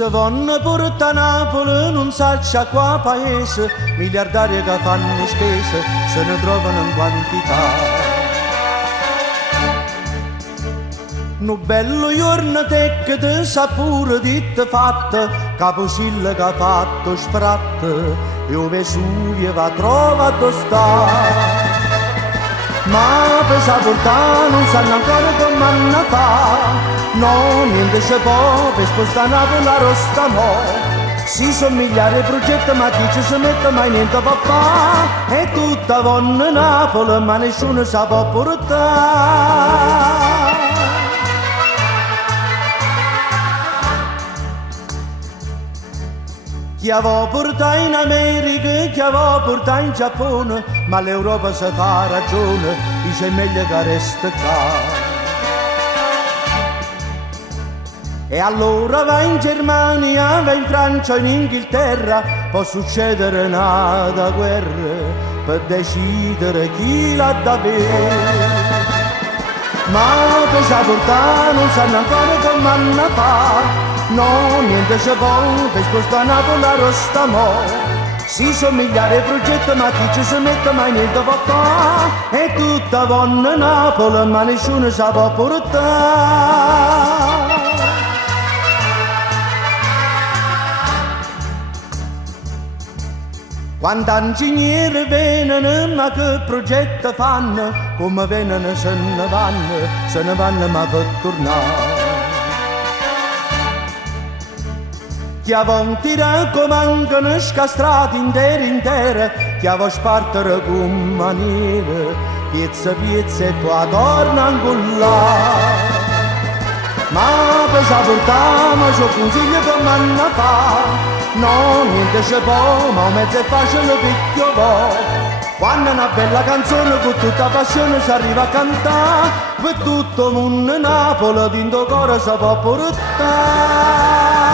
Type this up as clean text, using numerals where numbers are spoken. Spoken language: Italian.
Se vanno porta a Napoli non saccia qua paese, miliardari che fanno spese se ne trovano in quantità. Nu bello giorno te che te sa pure ditte fatte, Caposilla che ha fatto sfratte, e o Vesuvio va trovato sta. Ma per saportà non sanno ancora come hanno fa. No, niente si può per spostare Napoli a Rostamo. Si sono migliaia di progetti ma chi ci si mette mai niente a fare. E tutta vanno Napoli ma nessuno sa può portare. Chi aveva portato in America, chi aveva portato in Giappone, ma l'Europa si fa ragione, dice è meglio che resta qua. E allora va in Germania, va in Francia, in Inghilterra, può succedere una guerra per decidere chi l'ha da bere. Ma per saportare non sanno ancora come hanno fa. No, niente si può per spostare Napoli a Rostamo. Si sono migliaia di progetti ma chi ci si mette mai niente a fare. E tutta vanno Napoli ma nessuno sa può portare. Quando ingegneri vengono, ma che progetti fanno, come vengono se ne vanno ma per tornare. Chi aveva tirato mancano scastrati intere, chi aveva spartere con maniere, piezza e poi torna ancora. Ma per saportare, c'ho consiglio che m'hanno fa. No, niente si può, ma un mezzo è facile picchio po'. Quando una bella canzone con tutta passione si arriva a cantare, per tutto il mondo Napoli, dentro cuore si può portare.